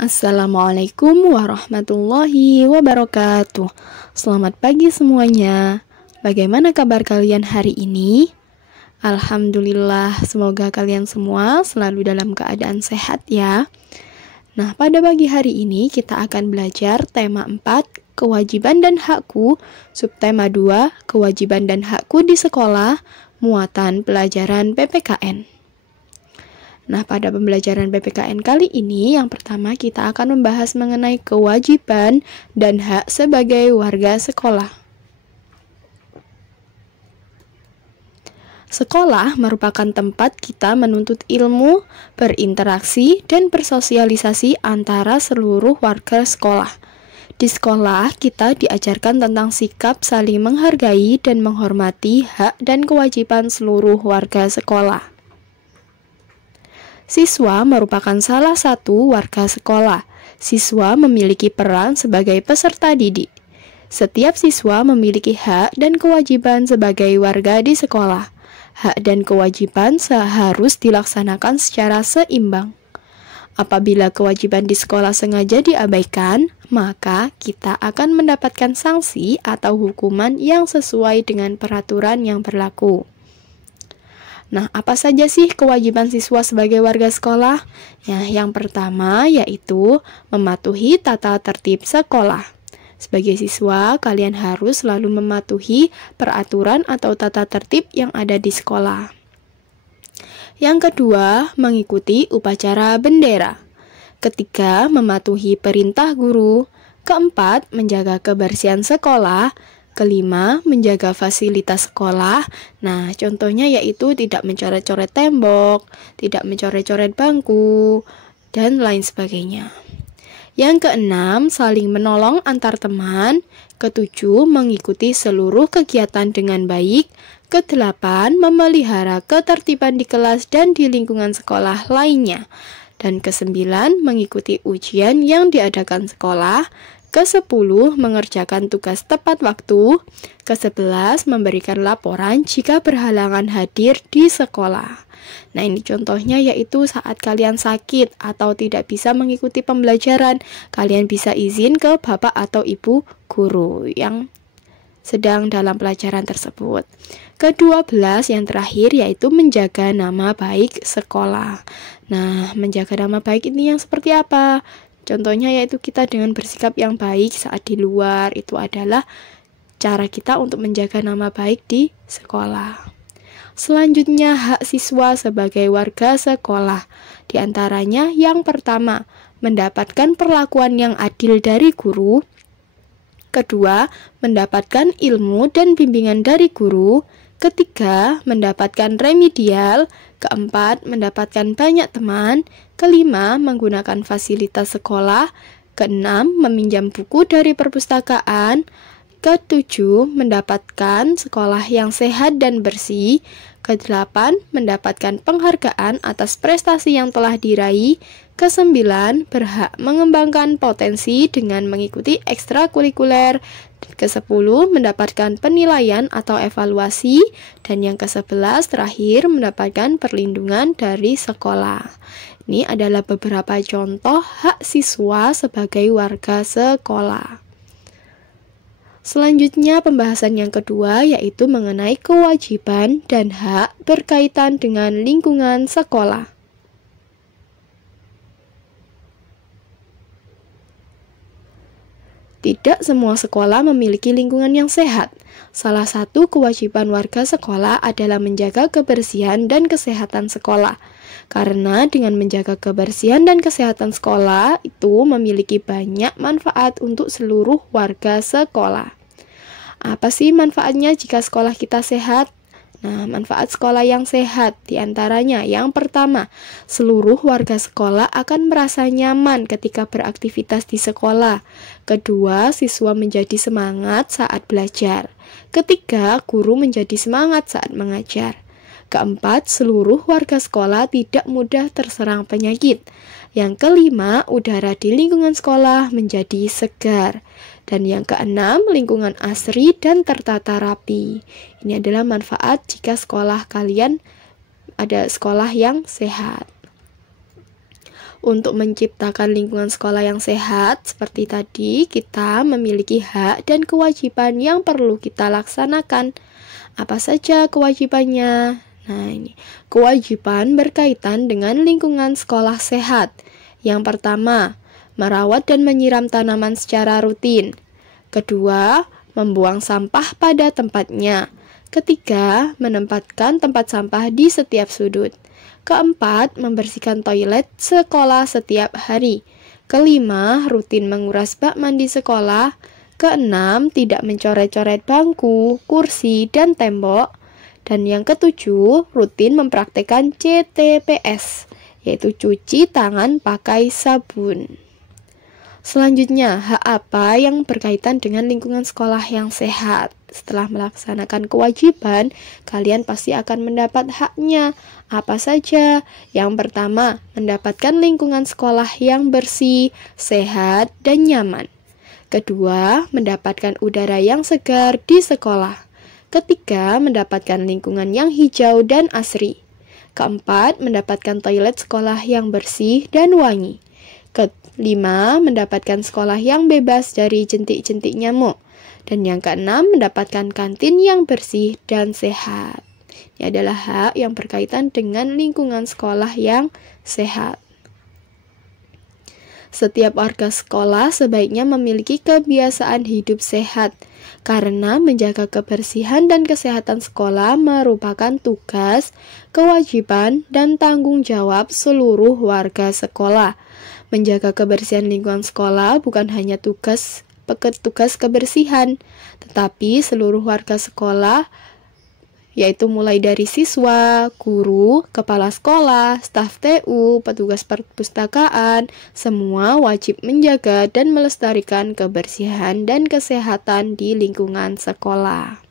Assalamualaikum warahmatullahi wabarakatuh. Selamat pagi semuanya. Bagaimana kabar kalian hari ini? Alhamdulillah, semoga kalian semua selalu dalam keadaan sehat ya. Nah, pada pagi hari ini kita akan belajar tema 4, kewajiban dan hakku, subtema 2, kewajiban dan hakku di sekolah, muatan pelajaran PPKN. Nah, pada pembelajaran PPKN kali ini, yang pertama kita akan membahas mengenai kewajiban dan hak sebagai warga sekolah. Sekolah merupakan tempat kita menuntut ilmu, berinteraksi, dan bersosialisasi antara seluruh warga sekolah. Di sekolah, kita diajarkan tentang sikap saling menghargai dan menghormati hak dan kewajiban seluruh warga sekolah. Siswa merupakan salah satu warga sekolah. Siswa memiliki peran sebagai peserta didik. Setiap siswa memiliki hak dan kewajiban sebagai warga di sekolah. Hak dan kewajiban harus dilaksanakan secara seimbang. Apabila kewajiban di sekolah sengaja diabaikan, maka kita akan mendapatkan sanksi atau hukuman yang sesuai dengan peraturan yang berlaku. Nah, apa saja sih kewajiban siswa sebagai warga sekolah? Ya, yang pertama yaitu mematuhi tata tertib sekolah. Sebagai siswa, kalian harus selalu mematuhi peraturan atau tata tertib yang ada di sekolah. Yang kedua, mengikuti upacara bendera. Ketiga, mematuhi perintah guru. Keempat, menjaga kebersihan sekolah. Kelima, menjaga fasilitas sekolah. Nah, contohnya yaitu tidak mencoret-coret tembok, tidak mencoret-coret bangku, dan lain sebagainya. Yang keenam, saling menolong antar teman. Ketujuh, mengikuti seluruh kegiatan dengan baik. Kedelapan, memelihara ketertiban di kelas dan di lingkungan sekolah lainnya. Dan kesembilan, mengikuti ujian yang diadakan sekolah. Ke-10, mengerjakan tugas tepat waktu. Ke-11, memberikan laporan jika berhalangan hadir di sekolah. Nah, ini contohnya yaitu saat kalian sakit atau tidak bisa mengikuti pembelajaran, kalian bisa izin ke bapak atau ibu guru yang sedang dalam pelajaran tersebut. Ke-12 yang terakhir yaitu menjaga nama baik sekolah. Nah, menjaga nama baik ini yang seperti apa? Contohnya yaitu kita dengan bersikap yang baik saat di luar, itu adalah cara kita untuk menjaga nama baik di sekolah. Selanjutnya, hak siswa sebagai warga sekolah. Di antaranya yang pertama, mendapatkan perlakuan yang adil dari guru. Kedua, mendapatkan ilmu dan bimbingan dari guru. Ketiga, mendapatkan remedial. Keempat, mendapatkan banyak teman. Kelima, menggunakan fasilitas sekolah. Keenam, meminjam buku dari perpustakaan. Ketujuh, mendapatkan sekolah yang sehat dan bersih. Kedelapan, mendapatkan penghargaan atas prestasi yang telah diraih. Kesembilan, berhak mengembangkan potensi dengan mengikuti ekstrakurikuler. Ke-10, mendapatkan penilaian atau evaluasi. Dan yang ke-11 terakhir, mendapatkan perlindungan dari sekolah. Ini adalah beberapa contoh hak siswa sebagai warga sekolah. Selanjutnya pembahasan yang kedua yaitu mengenai kewajiban dan hak berkaitan dengan lingkungan sekolah. Tidak semua sekolah memiliki lingkungan yang sehat. Salah satu kewajiban warga sekolah adalah menjaga kebersihan dan kesehatan sekolah. Karena dengan menjaga kebersihan dan kesehatan sekolah itu memiliki banyak manfaat untuk seluruh warga sekolah. Apa sih manfaatnya jika sekolah kita sehat? Nah, manfaat sekolah yang sehat diantaranya yang pertama, seluruh warga sekolah akan merasa nyaman ketika beraktivitas di sekolah. Kedua, siswa menjadi semangat saat belajar. Ketiga, guru menjadi semangat saat mengajar. Keempat, seluruh warga sekolah tidak mudah terserang penyakit. Yang kelima, udara di lingkungan sekolah menjadi segar. Dan yang keenam, lingkungan asri dan tertata rapi. Ini adalah manfaat jika sekolah kalian ada sekolah yang sehat. Untuk menciptakan lingkungan sekolah yang sehat, seperti tadi, kita memiliki hak dan kewajiban yang perlu kita laksanakan. Apa saja kewajibannya? Nah, ini kewajiban berkaitan dengan lingkungan sekolah sehat. Yang pertama, merawat dan menyiram tanaman secara rutin. Kedua, membuang sampah pada tempatnya. Ketiga, menempatkan tempat sampah di setiap sudut. Keempat, membersihkan toilet sekolah setiap hari. Kelima, rutin menguras bak mandi sekolah. Keenam, tidak mencoret-coret bangku, kursi, dan tembok. Dan yang ketujuh, rutin mempraktekkan CTPS, yaitu cuci tangan pakai sabun. Selanjutnya, hak apa yang berkaitan dengan lingkungan sekolah yang sehat? Setelah melaksanakan kewajiban, kalian pasti akan mendapat haknya. Apa saja? Yang pertama, mendapatkan lingkungan sekolah yang bersih, sehat, dan nyaman. Kedua, mendapatkan udara yang segar di sekolah. Ketiga, mendapatkan lingkungan yang hijau dan asri. Keempat, mendapatkan toilet sekolah yang bersih dan wangi. Kelima, mendapatkan sekolah yang bebas dari jentik-jentik nyamuk. Dan yang keenam, mendapatkan kantin yang bersih dan sehat. Ini adalah hak yang berkaitan dengan lingkungan sekolah yang sehat. Setiap warga sekolah sebaiknya memiliki kebiasaan hidup sehat, karena menjaga kebersihan dan kesehatan sekolah merupakan tugas, kewajiban, dan tanggung jawab seluruh warga sekolah. Menjaga kebersihan lingkungan sekolah bukan hanya tugas kebersihan, tetapi seluruh warga sekolah, yaitu mulai dari siswa, guru, kepala sekolah, staf TU, petugas perpustakaan, semua wajib menjaga dan melestarikan kebersihan dan kesehatan di lingkungan sekolah.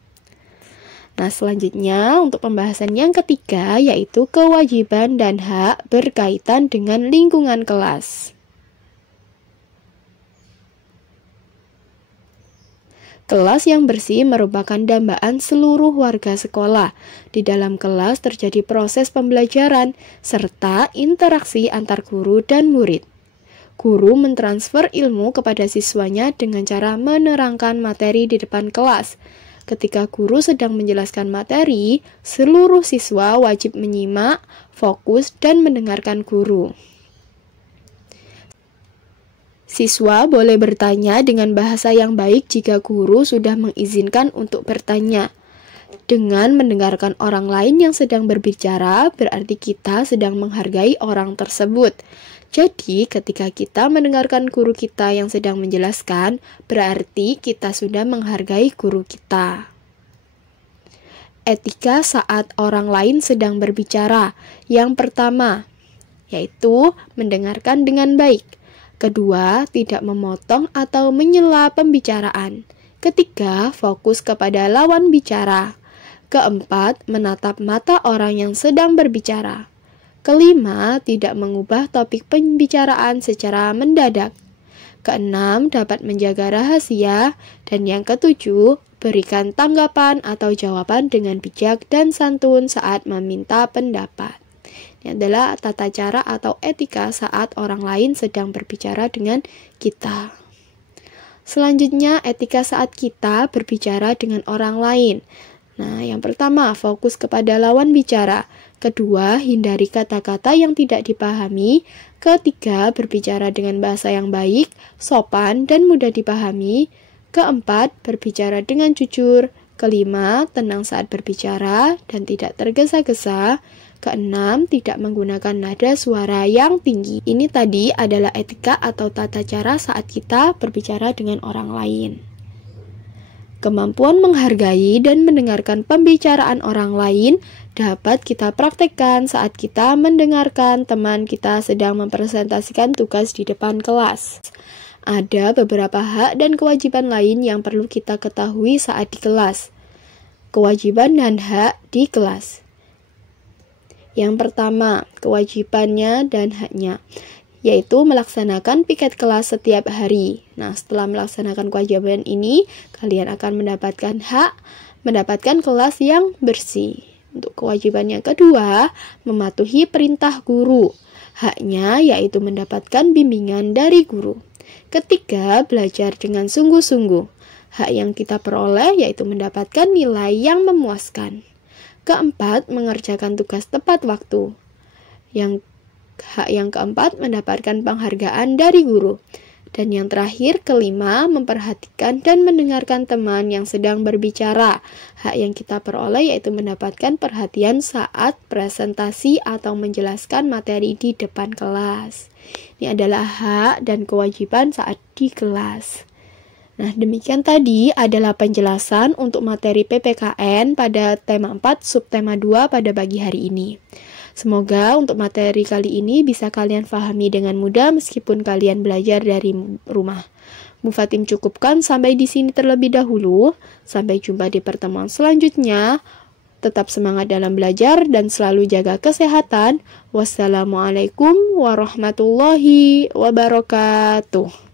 Nah, selanjutnya untuk pembahasan yang ketiga, yaitu kewajiban dan hak berkaitan dengan lingkungan kelas. Kelas yang bersih merupakan dambaan seluruh warga sekolah. Di dalam kelas terjadi proses pembelajaran serta interaksi antar guru dan murid. Guru mentransfer ilmu kepada siswanya dengan cara menerangkan materi di depan kelas. Ketika guru sedang menjelaskan materi, seluruh siswa wajib menyimak, fokus, dan mendengarkan guru. Siswa boleh bertanya dengan bahasa yang baik jika guru sudah mengizinkan untuk bertanya. Dengan mendengarkan orang lain yang sedang berbicara, berarti kita sedang menghargai orang tersebut. Jadi, ketika kita mendengarkan guru kita yang sedang menjelaskan, berarti kita sudah menghargai guru kita. Etika saat orang lain sedang berbicara. Yang pertama, yaitu mendengarkan dengan baik. Kedua, tidak memotong atau menyela pembicaraan. Ketiga, fokus kepada lawan bicara. Keempat, menatap mata orang yang sedang berbicara. Kelima, tidak mengubah topik pembicaraan secara mendadak. Keenam, dapat menjaga rahasia. Dan yang ketujuh, berikan tanggapan atau jawaban dengan bijak dan santun saat meminta pendapat. Ini adalah tata cara atau etika saat orang lain sedang berbicara dengan kita. Selanjutnya, etika saat kita berbicara dengan orang lain. Nah, yang pertama, fokus kepada lawan bicara. Kedua, hindari kata-kata yang tidak dipahami. Ketiga, berbicara dengan bahasa yang baik, sopan, dan mudah dipahami. Keempat, berbicara dengan jujur. Kelima, tenang saat berbicara dan tidak tergesa-gesa. Keenam, tidak menggunakan nada suara yang tinggi. Ini tadi adalah etika atau tata cara saat kita berbicara dengan orang lain. Kemampuan menghargai dan mendengarkan pembicaraan orang lain dapat kita praktekkan saat kita mendengarkan teman kita sedang mempresentasikan tugas di depan kelas. Ada beberapa hak dan kewajiban lain yang perlu kita ketahui saat di kelas. Kewajiban dan hak di kelas. Yang pertama, kewajibannya dan haknya, yaitu melaksanakan piket kelas setiap hari. Nah, setelah melaksanakan kewajiban ini, kalian akan mendapatkan hak, mendapatkan kelas yang bersih. Untuk kewajiban yang kedua, mematuhi perintah guru. Haknya yaitu mendapatkan bimbingan dari guru. Ketiga, belajar dengan sungguh-sungguh. Hak yang kita peroleh yaitu mendapatkan nilai yang memuaskan. Keempat, mengerjakan tugas tepat waktu. Hak yang keempat, mendapatkan penghargaan dari guru. Dan yang terakhir, kelima, memperhatikan dan mendengarkan teman yang sedang berbicara. Hak yang kita peroleh yaitu mendapatkan perhatian saat presentasi atau menjelaskan materi di depan kelas. Ini adalah hak dan kewajiban saat di kelas. Nah, demikian tadi adalah penjelasan untuk materi PPKN pada tema 4, subtema 2 pada pagi hari ini. Semoga untuk materi kali ini bisa kalian pahami dengan mudah meskipun kalian belajar dari rumah. Bu Fatim cukupkan sampai di sini terlebih dahulu. Sampai jumpa di pertemuan selanjutnya. Tetap semangat dalam belajar dan selalu jaga kesehatan. Wassalamualaikum warahmatullahi wabarakatuh.